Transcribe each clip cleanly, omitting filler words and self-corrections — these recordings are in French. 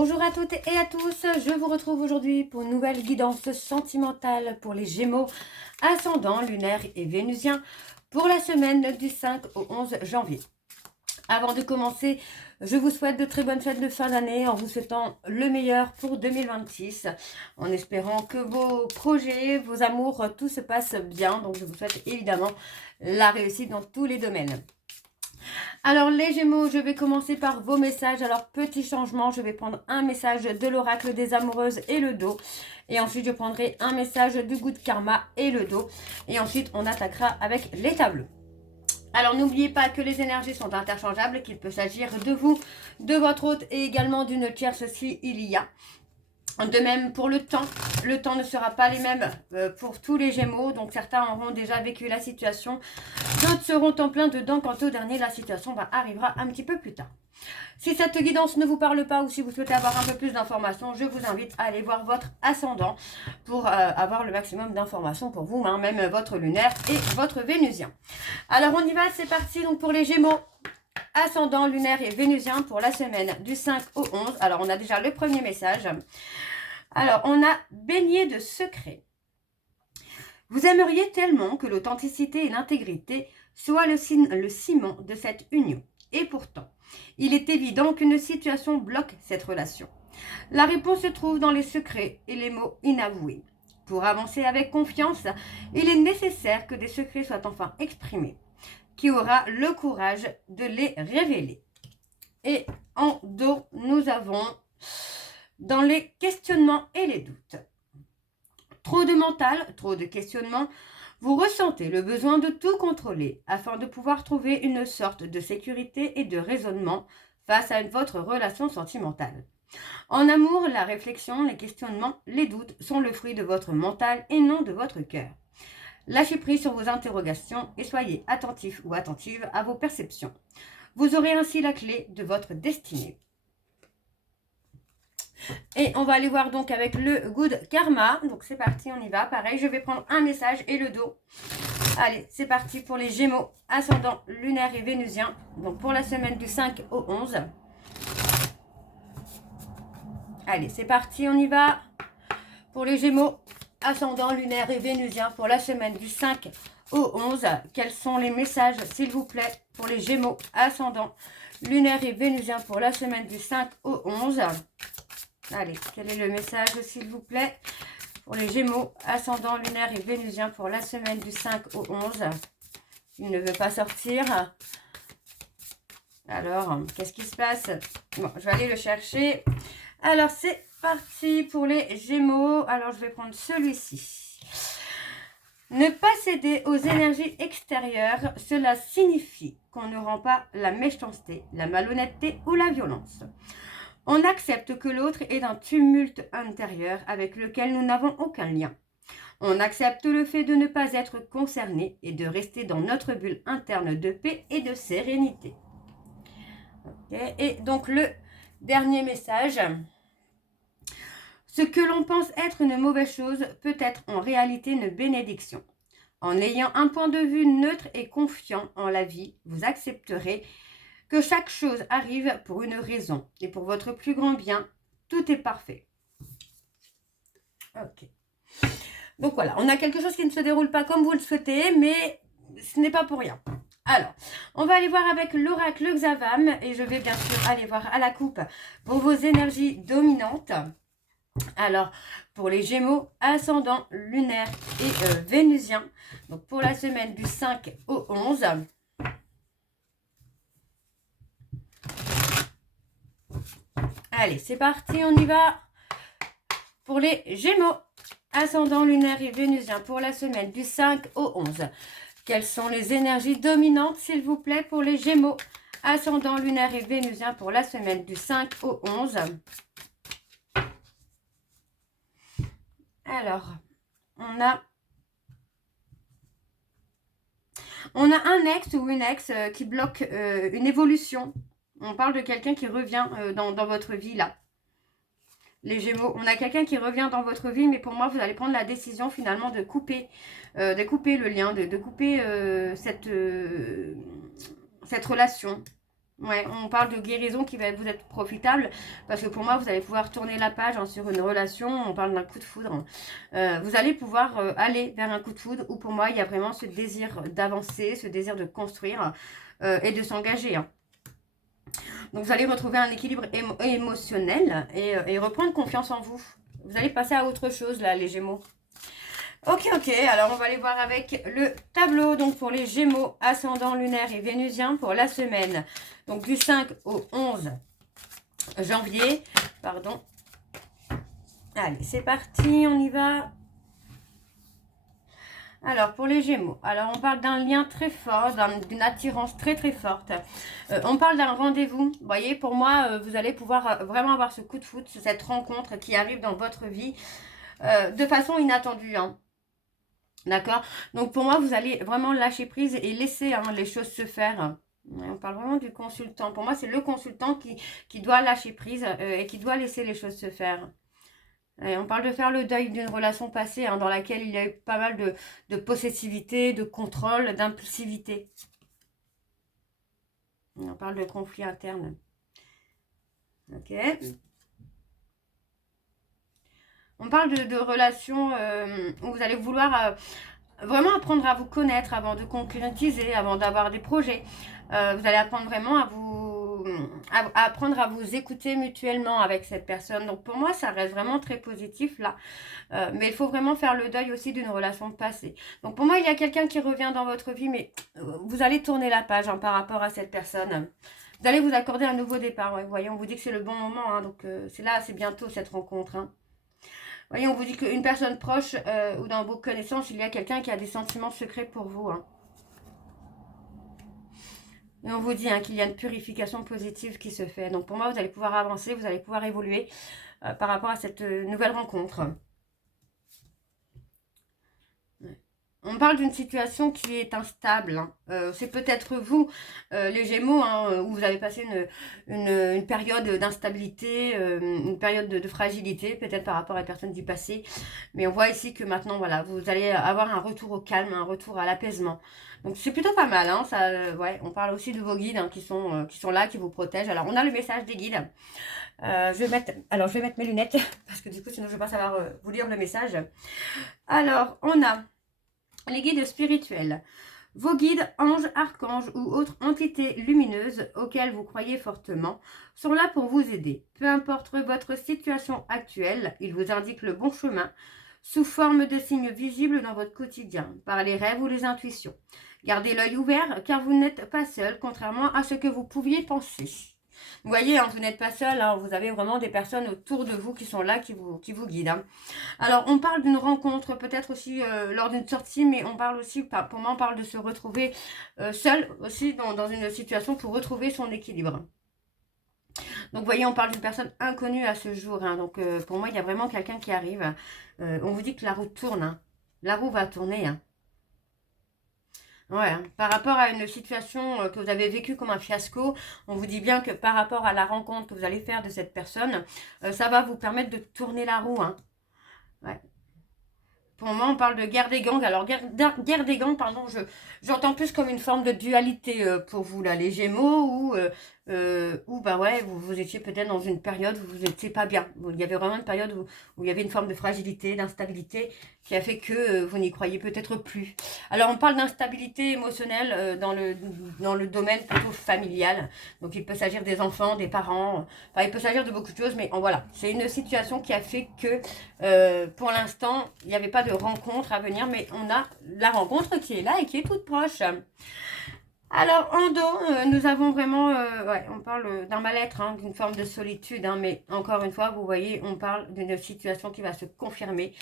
Bonjour à toutes et à tous, je vous retrouve aujourd'hui pour une nouvelle guidance sentimentale pour les Gémeaux, ascendant lunaire et vénusien pour la semaine du 5 au 11 janvier. Avant de commencer, je vous souhaite de très bonnes fêtes de fin d'année en vous souhaitant le meilleur pour 2026, en espérant que vos projets, vos amours, tout se passe bien. Donc je vous souhaite évidemment la réussite dans tous les domaines. Alors les Gémeaux, je vais commencer par vos messages. Alors petit changement, je vais prendre un message de l'oracle des amoureuses et le dos. Et ensuite je prendrai un message du Good Karma et le dos. Et ensuite on attaquera avec les tableaux. Alors n'oubliez pas que les énergies sont interchangeables, qu'il peut s'agir de vous, de votre hôte et également d'une tierce s'il y a. De même pour le temps ne sera pas les mêmes pour tous les Gémeaux, donc certains auront déjà vécu la situation, d'autres seront en plein dedans, quant au dernier, la situation arrivera un petit peu plus tard. Si cette guidance ne vous parle pas ou si vous souhaitez avoir un peu plus d'informations, je vous invite à aller voir votre ascendant pour avoir le maximum d'informations pour vous, même votre lunaire et votre vénusien. Alors on y va, c'est parti donc pour les Gémeaux. Ascendant, lunaire et vénusien pour la semaine du 5 au 11. Alors, on a déjà le premier message. Alors, on a baigné de secrets. Vous aimeriez tellement que l'authenticité et l'intégrité soient le ciment de cette union. Et pourtant, il est évident qu'une situation bloque cette relation. La réponse se trouve dans les secrets et les mots inavoués. Pour avancer avec confiance, il est nécessaire que des secrets soient enfin exprimés. Qui aura le courage de les révéler. Et en dos, nous avons dans les questionnements et les doutes. Trop de mental, trop de questionnements, vous ressentez le besoin de tout contrôler afin de pouvoir trouver une sorte de sécurité et de raisonnement face à votre relation sentimentale. En amour, la réflexion, les questionnements, les doutes sont le fruit de votre mental et non de votre cœur. Lâchez prise sur vos interrogations et soyez attentif ou attentive à vos perceptions. Vous aurez ainsi la clé de votre destinée. Et on va aller voir donc avec le Good Karma. Donc c'est parti, on y va. Pareil, je vais prendre un message et le dos. Allez, c'est parti pour les Gémeaux, ascendant lunaire et vénusien. Donc pour la semaine du 5 au 11. Allez, c'est parti, on y va. Pour les Gémeaux, ascendant lunaire et vénusien pour la semaine du 5 au 11. Quels sont les messages, s'il vous plaît, pour les Gémeaux, ascendant lunaire et vénusien pour la semaine du 5 au 11. Allez, quel est le message, s'il vous plaît, pour les Gémeaux, ascendant lunaire et vénusien pour la semaine du 5 au 11. Il ne veut pas sortir. Alors, qu'est-ce qui se passe? Bon, je vais aller le chercher. Alors, c'est parti pour les Gémeaux. Alors, je vais prendre celui-ci. Ne pas céder aux énergies extérieures, cela signifie qu'on ne rend pas la méchanceté, la malhonnêteté ou la violence. On accepte que l'autre est un tumulte intérieur avec lequel nous n'avons aucun lien. On accepte le fait de ne pas être concerné et de rester dans notre bulle interne de paix et de sérénité. Okay. Et donc, le dernier message. Ce que l'on pense être une mauvaise chose peut être en réalité une bénédiction. En ayant un point de vue neutre et confiant en la vie, vous accepterez que chaque chose arrive pour une raison et pour votre plus grand bien. Tout est parfait. Ok. Donc voilà, on a quelque chose qui ne se déroule pas comme vous le souhaitez, mais ce n'est pas pour rien. Alors, on va aller voir avec l'oracle Xavam et je vais bien sûr aller voir à la coupe pour vos énergies dominantes. Alors, pour les Gémeaux, ascendant lunaire et vénusien, donc pour la semaine du 5 au 11. Allez, c'est parti, on y va. Pour les Gémeaux, ascendant lunaire et vénusien pour la semaine du 5 au 11. Quelles sont les énergies dominantes, s'il vous plaît, pour les Gémeaux, ascendant lunaire et vénusien pour la semaine du 5 au 11. Alors, on a un ex ou une ex qui bloque une évolution. On parle de quelqu'un qui revient dans votre vie, là. Les Gémeaux, on a quelqu'un qui revient dans votre vie, mais pour moi, vous allez prendre la décision finalement de couper le lien, de couper cette relation. Ouais, on parle de guérison qui va vous être profitable parce que pour moi, vous allez pouvoir tourner la page hein, sur une relation. On parle d'un coup de foudre. Vous allez pouvoir aller vers un coup de foudre où pour moi, il y a vraiment ce désir d'avancer, ce désir de construire et de s'engager. Hein. Donc, vous allez retrouver un équilibre émotionnel et reprendre confiance en vous. Vous allez passer à autre chose là, les Gémeaux. Ok, alors on va aller voir avec le tableau, donc pour les Gémeaux, ascendant lunaire et vénusien pour la semaine, donc du 5 au 11 janvier, pardon. Allez, c'est parti, on y va. Alors, pour les Gémeaux, alors on parle d'un lien très fort, d'une attirance très très forte. On parle d'un rendez-vous. Vous voyez, pour moi, vous allez pouvoir vraiment avoir ce coup de foot, cette rencontre qui arrive dans votre vie de façon inattendue, hein. D'accord. Donc pour moi, vous allez vraiment lâcher prise et laisser hein, les choses se faire. On parle vraiment du consultant. Pour moi, c'est le consultant qui doit lâcher prise et qui doit laisser les choses se faire. Et on parle de faire le deuil d'une relation passée hein, dans laquelle il y a eu pas mal de possessivité, de contrôle, d'impulsivité. On parle de conflit interne. Ok. On parle de relations où vous allez vouloir vraiment apprendre à vous connaître avant de concrétiser, avant d'avoir des projets. Vous allez apprendre vraiment à apprendre à vous écouter mutuellement avec cette personne. Donc pour moi, ça reste vraiment très positif là. Mais il faut vraiment faire le deuil aussi d'une relation passée. Donc pour moi, il y a quelqu'un qui revient dans votre vie, mais vous allez tourner la page hein, par rapport à cette personne. Vous allez vous accorder un nouveau départ. Ouais, vous voyez, on vous dit que c'est le bon moment. Hein, donc c'est là, c'est bientôt cette rencontre. Hein. Voyez, on vous dit qu'une personne proche ou dans vos connaissances, il y a quelqu'un qui a des sentiments secrets pour vous. Hein. Et on vous dit hein, qu'il y a une purification positive qui se fait. Donc pour moi, vous allez pouvoir avancer, vous allez pouvoir évoluer par rapport à cette nouvelle rencontre. On parle d'une situation qui est instable. Hein. C'est peut-être vous, les Gémeaux, hein, où vous avez passé une période d'instabilité, une période de fragilité, peut-être par rapport à une personne du passé. Mais on voit ici que maintenant, voilà, vous allez avoir un retour au calme, un retour à l'apaisement. Donc c'est plutôt pas mal. Hein, ça, ouais, on parle aussi de vos guides hein, qui sont là, qui vous protègent. Alors on a le message des guides. Je vais mettre mes lunettes parce que du coup, sinon je ne vais pas savoir vous lire le message. Alors, on a les guides spirituels. Vos guides, anges, archanges ou autres entités lumineuses auxquelles vous croyez fortement sont là pour vous aider. Peu importe votre situation actuelle, ils vous indiquent le bon chemin sous forme de signes visibles dans votre quotidien, par les rêves ou les intuitions. Gardez l'œil ouvert car vous n'êtes pas seul, contrairement à ce que vous pouviez penser. Vous voyez, hein, vous n'êtes pas seul, hein, vous avez vraiment des personnes autour de vous qui sont là, qui vous guident. Hein. Alors, on parle d'une rencontre, peut-être aussi lors d'une sortie, mais on parle aussi, pour moi, on parle de se retrouver seul aussi dans une situation pour retrouver son équilibre. Donc, vous voyez, on parle d'une personne inconnue à ce jour. Hein, donc, pour moi, il y a vraiment quelqu'un qui arrive. On vous dit que la roue tourne. Hein. La roue va tourner. Hein. Ouais, hein. Par rapport à une situation que vous avez vécue comme un fiasco, on vous dit bien que par rapport à la rencontre que vous allez faire de cette personne, ça va vous permettre de tourner la roue. Hein. Ouais. Pour moi, on parle de guerre des gangs. Alors, guerre des gangs, pardon, j'entends plus comme une forme de dualité pour vous, là, les Gémeaux, où bah ouais, vous étiez peut-être dans une période où vous n'étiez pas bien. Il y avait vraiment une période où il y avait une forme de fragilité, d'instabilité, qui a fait que vous n'y croyez peut-être plus. Alors, on parle d'instabilité émotionnelle dans le domaine plutôt familial. Donc, il peut s'agir des enfants, des parents, enfin, il peut s'agir de beaucoup de choses, mais voilà, c'est une situation qui a fait que, pour l'instant, il n'y avait pas de rencontre à venir, mais on a la rencontre qui est là et qui est toute proche. Alors, en dos, nous avons vraiment, ouais, on parle d'un mal-être, hein, d'une forme de solitude, hein, mais encore une fois, vous voyez, on parle d'une situation qui va se confirmer,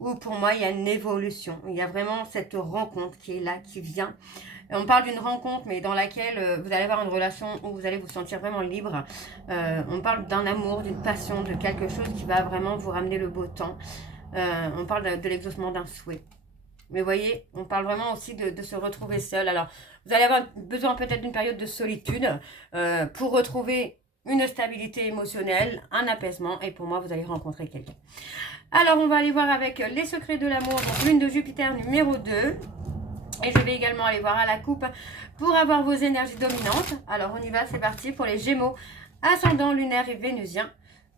où pour moi, il y a une évolution. Il y a vraiment cette rencontre qui est là, qui vient. On parle d'une rencontre, mais dans laquelle vous allez avoir une relation où vous allez vous sentir vraiment libre. On parle d'un amour, d'une passion, de quelque chose qui va vraiment vous ramener le beau temps. On parle de l'exaucement d'un souhait. Mais vous voyez, on parle vraiment aussi de se retrouver seul. Alors, vous allez avoir besoin peut-être d'une période de solitude pour retrouver une stabilité émotionnelle, un apaisement. Et pour moi, vous allez rencontrer quelqu'un. Alors, on va aller voir avec les secrets de l'amour. Donc, lune de Jupiter numéro 2. Et je vais également aller voir à la coupe pour avoir vos énergies dominantes. Alors on y va, c'est parti pour les Gémeaux, ascendant lunaire et vénusien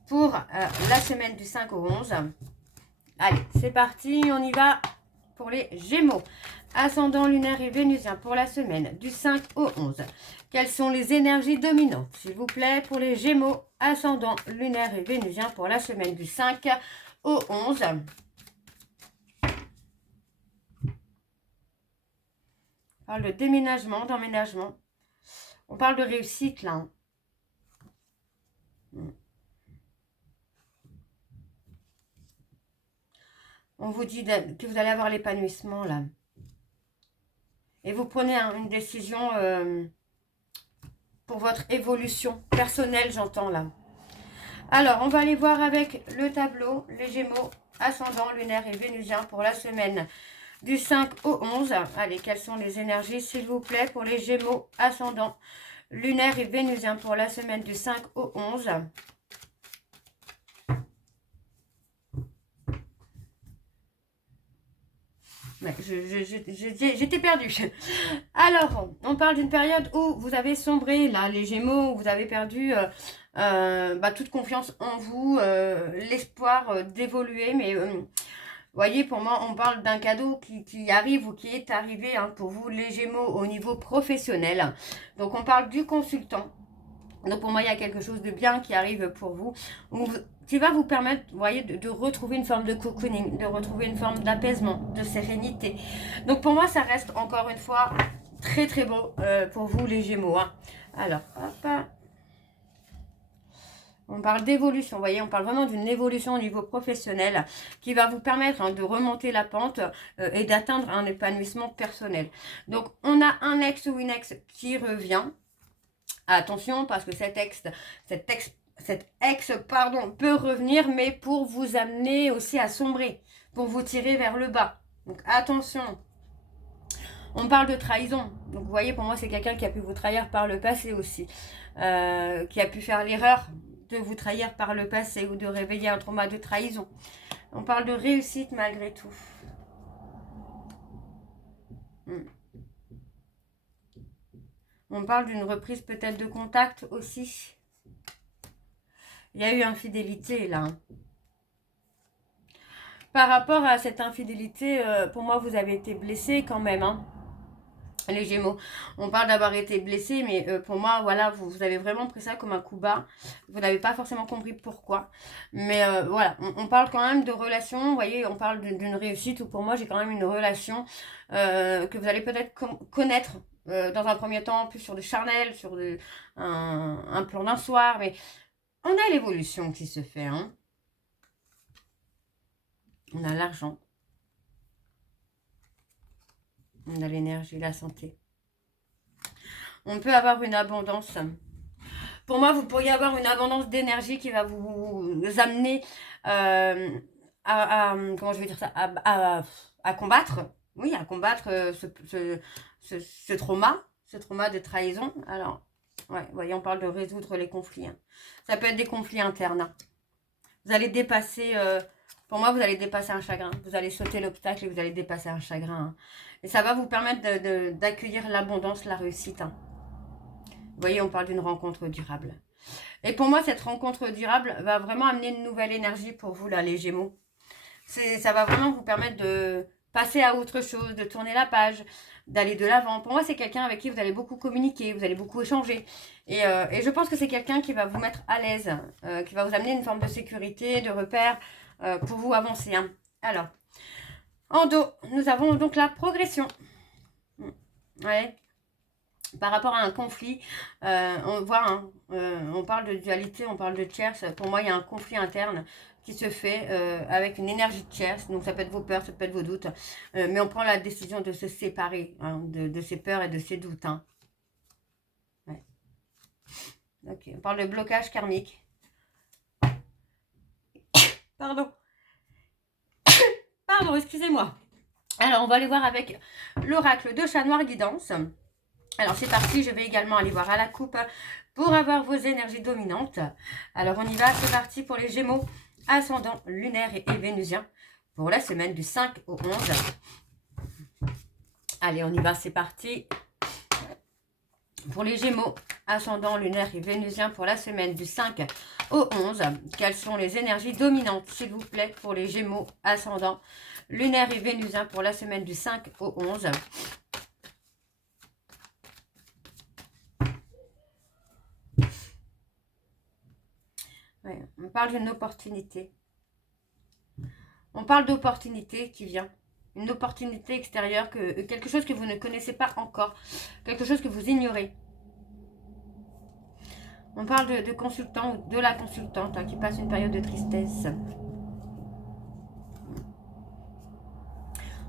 pour la semaine du 5 au 11. Allez, c'est parti, on y va pour les Gémeaux, ascendant lunaire et vénusien pour la semaine du 5 au 11. Quelles sont les énergies dominantes, s'il vous plaît, pour les Gémeaux, ascendant lunaire et vénusien pour la semaine du 5 au 11. On parle de déménagement, d'emménagement. On parle de réussite, là. On vous dit que vous allez avoir l'épanouissement, là. Et vous prenez une décision pour votre évolution personnelle, j'entends, là. Alors, on va aller voir avec le tableau, les Gémeaux, ascendant, lunaire et vénusien pour la semaine du 5 au 11. Allez, quelles sont les énergies, s'il vous plaît, pour les Gémeaux, ascendant, lunaire et vénusien pour la semaine du 5 au 11. Ouais, j'étais perdue. Alors, on parle d'une période où vous avez sombré, là, les Gémeaux, où vous avez perdu toute confiance en vous, l'espoir d'évoluer. Mais vous voyez, pour moi, on parle d'un cadeau qui arrive ou qui est arrivé pour vous, les Gémeaux, au niveau professionnel. Donc, on parle du consultant. Donc, pour moi, il y a quelque chose de bien qui arrive pour vous, qui va vous permettre, vous voyez, de retrouver une forme de cocooning, de retrouver une forme d'apaisement, de sérénité. Donc, pour moi, ça reste, encore une fois, très, très beau pour vous, les Gémeaux. Alors, hop. On parle d'évolution, vous voyez, on parle vraiment d'une évolution au niveau professionnel qui va vous permettre de remonter la pente et d'atteindre un épanouissement personnel. Donc, on a un ex ou une ex qui revient. Attention, parce que cet ex peut revenir, mais pour vous amener aussi à sombrer, pour vous tirer vers le bas. Donc attention. On parle de trahison. Donc vous voyez, pour moi, c'est quelqu'un qui a pu vous trahir par le passé aussi. Qui a pu faire l'erreur de vous trahir par le passé ou de réveiller un trauma de trahison. On parle de réussite malgré tout. On parle d'une reprise peut-être de contact aussi. Il y a eu infidélité là. Par rapport à cette infidélité, pour moi, vous avez été blessé quand même. Les Gémeaux. On parle d'avoir été blessé, mais pour moi, voilà, vous avez vraiment pris ça comme un coup bas. Vous n'avez pas forcément compris pourquoi. Mais voilà, on parle quand même de relation. Vous voyez, on parle d'une réussite où pour moi, j'ai quand même une relation que vous allez peut-être connaître dans un premier temps, plus sur du charnel, sur un plan d'un soir. Mais on a l'évolution qui se fait. On a l'argent. On a l'énergie, la santé. On peut avoir une abondance. Pour moi, vous pourriez avoir une abondance d'énergie qui va vous amener comment je vais dire ça, à combattre. Oui, à combattre ce trauma de trahison. Alors, ouais, vous voyez, on parle de résoudre les conflits. Ça peut être des conflits internes. Vous allez dépasser... pour moi, vous allez dépasser un chagrin. Vous allez sauter l'obstacle et vous allez dépasser un chagrin. Et ça va vous permettre d'accueillir l'abondance, la réussite. Vous voyez, on parle d'une rencontre durable. Et pour moi, cette rencontre durable va vraiment amener une nouvelle énergie pour vous, là, les Gémeaux. Ça va vraiment vous permettre de passer à autre chose, de tourner la page, d'aller de l'avant. Pour moi, c'est quelqu'un avec qui vous allez beaucoup communiquer, vous allez beaucoup échanger. Et je pense que c'est quelqu'un qui va vous mettre à l'aise, qui va vous amener une forme de sécurité, de repère pour vous avancer. Alors, en dos, nous avons donc la progression. Ouais. Par rapport à un conflit, on voit, on parle de dualité, on parle de tierce. Pour moi, il y a un conflit interne qui se fait avec une énergie de tierce. Donc, ça peut être vos peurs, ça peut être vos doutes. Mais on prend la décision de se séparer de ces peurs et de ces doutes. Ouais. Ok, on parle de blocage karmique. Pardon. Pardon, excusez-moi. Alors, on va aller voir avec l'oracle de Chat Noir Guidance. Alors, c'est parti. Je vais également aller voir à la coupe pour avoir vos énergies dominantes. Alors, on y va. C'est parti pour les Gémeaux, ascendant lunaire et vénusien pour la semaine du 5 au 11. Allez, on y va, c'est parti. Pour les Gémeaux, ascendant lunaire et vénusien pour la semaine du 5 au 11. Quelles sont les énergies dominantes, s'il vous plaît, pour les Gémeaux, ascendant lunaire et vénusien pour la semaine du 5 au 11. Ouais, on parle d'une opportunité. On parle d'opportunité qui vient. Une opportunité extérieure, quelque chose que vous ne connaissez pas encore. Quelque chose que vous ignorez. On parle de consultant ou de la consultante qui passe une période de tristesse.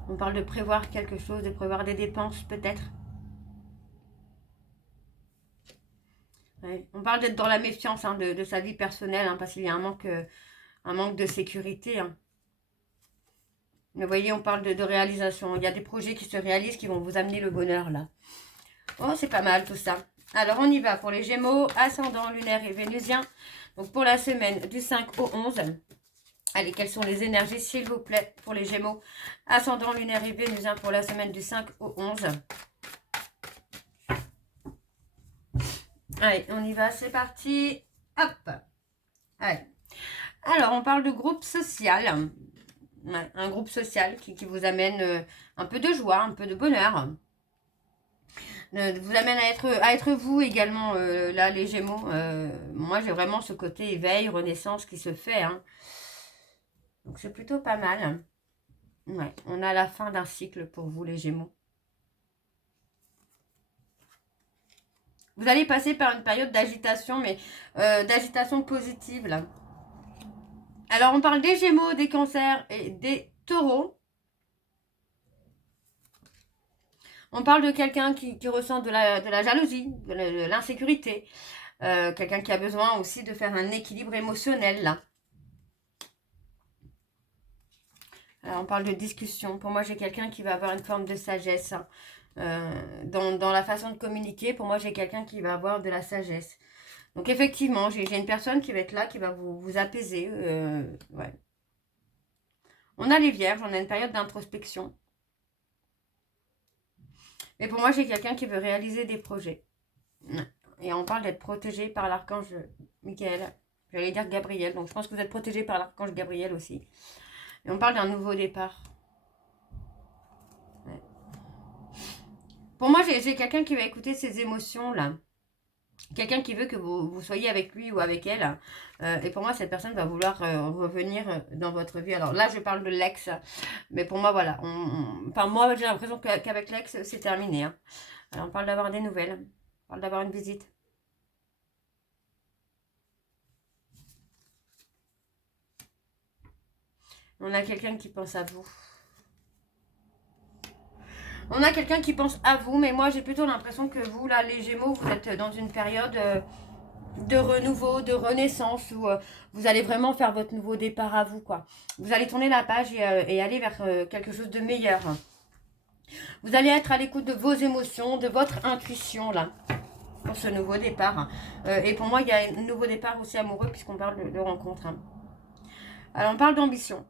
On parle de prévoir quelque chose, de prévoir des dépenses peut-être. Ouais. On parle d'être dans la méfiance de sa vie personnelle parce qu'il y a un manque de sécurité. Mais vous voyez, on parle de réalisation. Il y a des projets qui se réalisent qui vont vous amener le bonheur là. Oh, c'est pas mal tout ça. Alors, on y va pour les Gémeaux, ascendant lunaire et vénusien. Donc, pour la semaine du 5 au 11. Allez, quelles sont les énergies, s'il vous plaît, pour les Gémeaux, ascendant lunaire et vénusien pour la semaine du 5 au 11. Allez, on y va, c'est parti. Hop. Allez. Alors, on parle de groupe social. Ouais, un groupe social qui vous amène un peu de joie, un peu de bonheur. Vous amène à être vous également, là, les Gémeaux. Moi, j'ai vraiment ce côté éveil, renaissance qui se fait. Donc, c'est plutôt pas mal. Ouais, on a la fin d'un cycle pour vous, les Gémeaux. Vous allez passer par une période d'agitation, mais d'agitation positive, là. Alors, on parle des Gémeaux, des Cancers et des Taureaux. On parle de quelqu'un qui ressent de la jalousie, de l'insécurité. Quelqu'un qui a besoin aussi de faire un équilibre émotionnel, là. Alors, on parle de discussion. Pour moi, j'ai quelqu'un qui va avoir une forme de sagesse. Dans la façon de communiquer, pour moi, j'ai quelqu'un qui va avoir de la sagesse. Donc, effectivement, j'ai une personne qui va être là, qui va vous apaiser. Ouais. On a les Vierges, on a une période d'introspection. Mais pour moi, j'ai quelqu'un qui veut réaliser des projets. Et on parle d'être protégé par l'archange Michael. J'allais dire Gabriel. Donc, je pense que vous êtes protégé par l'archange Gabriel aussi. Et on parle d'un nouveau départ. Ouais. Pour moi, j'ai quelqu'un qui va écouter ses émotions, là. Quelqu'un qui veut que vous soyez avec lui ou avec elle. Et pour moi, cette personne va vouloir revenir dans votre vie. Alors là, je parle de l'ex. Mais pour moi, voilà. Enfin, moi, j'ai l'impression qu'avec l'ex, c'est terminé. Alors, on parle d'avoir des nouvelles. On parle d'avoir une visite. On a quelqu'un qui pense à vous. On a quelqu'un qui pense à vous, mais moi j'ai plutôt l'impression que vous, là, les Gémeaux, vous êtes dans une période de renouveau, de renaissance, où vous allez vraiment faire votre nouveau départ à vous, quoi. Vous allez tourner la page et aller vers quelque chose de meilleur. Vous allez être à l'écoute de vos émotions, de votre intuition, là, pour ce nouveau départ. Et pour moi, il y a un nouveau départ aussi amoureux, puisqu'on parle de rencontre. Alors, on parle d'ambition.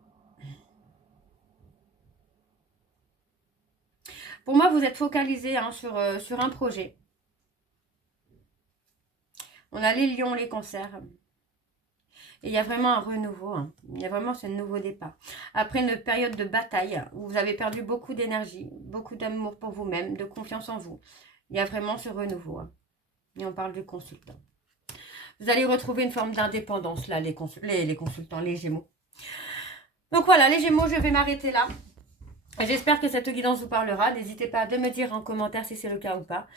Pour moi, vous êtes focalisé sur un projet. On a les lions, les cancers. Et il y a vraiment un renouveau. Il y a vraiment ce nouveau départ. Après une période de bataille où vous avez perdu beaucoup d'énergie, beaucoup d'amour pour vous-même, de confiance en vous. Il y a vraiment ce renouveau. Et on parle du consultant. Vous allez retrouver une forme d'indépendance, là, les consultants, les Gémeaux. Donc voilà, les Gémeaux, je vais m'arrêter là. J'espère que cette guidance vous parlera. N'hésitez pas à me dire en commentaire si c'est le cas ou pas.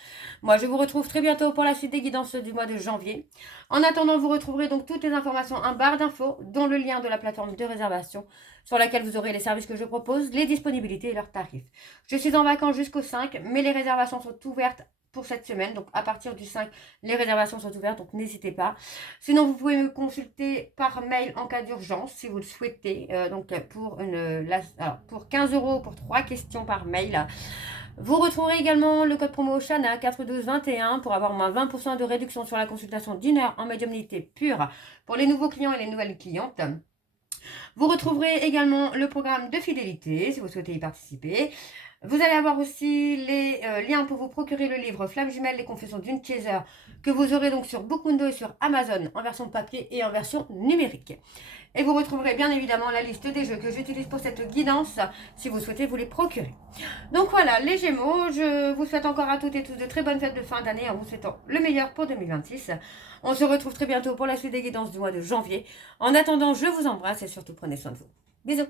Moi, je vous retrouve très bientôt pour la suite des guidances du mois de janvier. En attendant, vous retrouverez donc toutes les informations en barre d'infos, dont le lien de la plateforme de réservation sur laquelle vous aurez les services que je propose, les disponibilités et leurs tarifs. Je suis en vacances jusqu'au 5, mais les réservations sont ouvertes pour cette semaine. Donc, à partir du 5, les réservations sont ouvertes, donc n'hésitez pas. Sinon, vous pouvez me consulter par mail en cas d'urgence, si vous le souhaitez. Donc, pour 15 € pour 3 questions par mail. Vous retrouverez également le code promo Shana 41221 pour avoir moins 20% de réduction sur la consultation d'1 heure en médiumnité pure pour les nouveaux clients et les nouvelles clientes. Vous retrouverez également le programme de fidélité si vous souhaitez y participer. Vous allez avoir aussi les liens pour vous procurer le livre Flamme jumelle, les confessions d'une chaser, que vous aurez donc sur Bookundo et sur Amazon en version papier et en version numérique. Et vous retrouverez bien évidemment la liste des jeux que j'utilise pour cette guidance si vous souhaitez vous les procurer. Donc voilà, les Gémeaux, je vous souhaite encore à toutes et tous de très bonnes fêtes de fin d'année en vous souhaitant le meilleur pour 2026. On se retrouve très bientôt pour la suite des guidances du mois de janvier. En attendant, je vous embrasse et surtout prenez soin de vous. Bisous!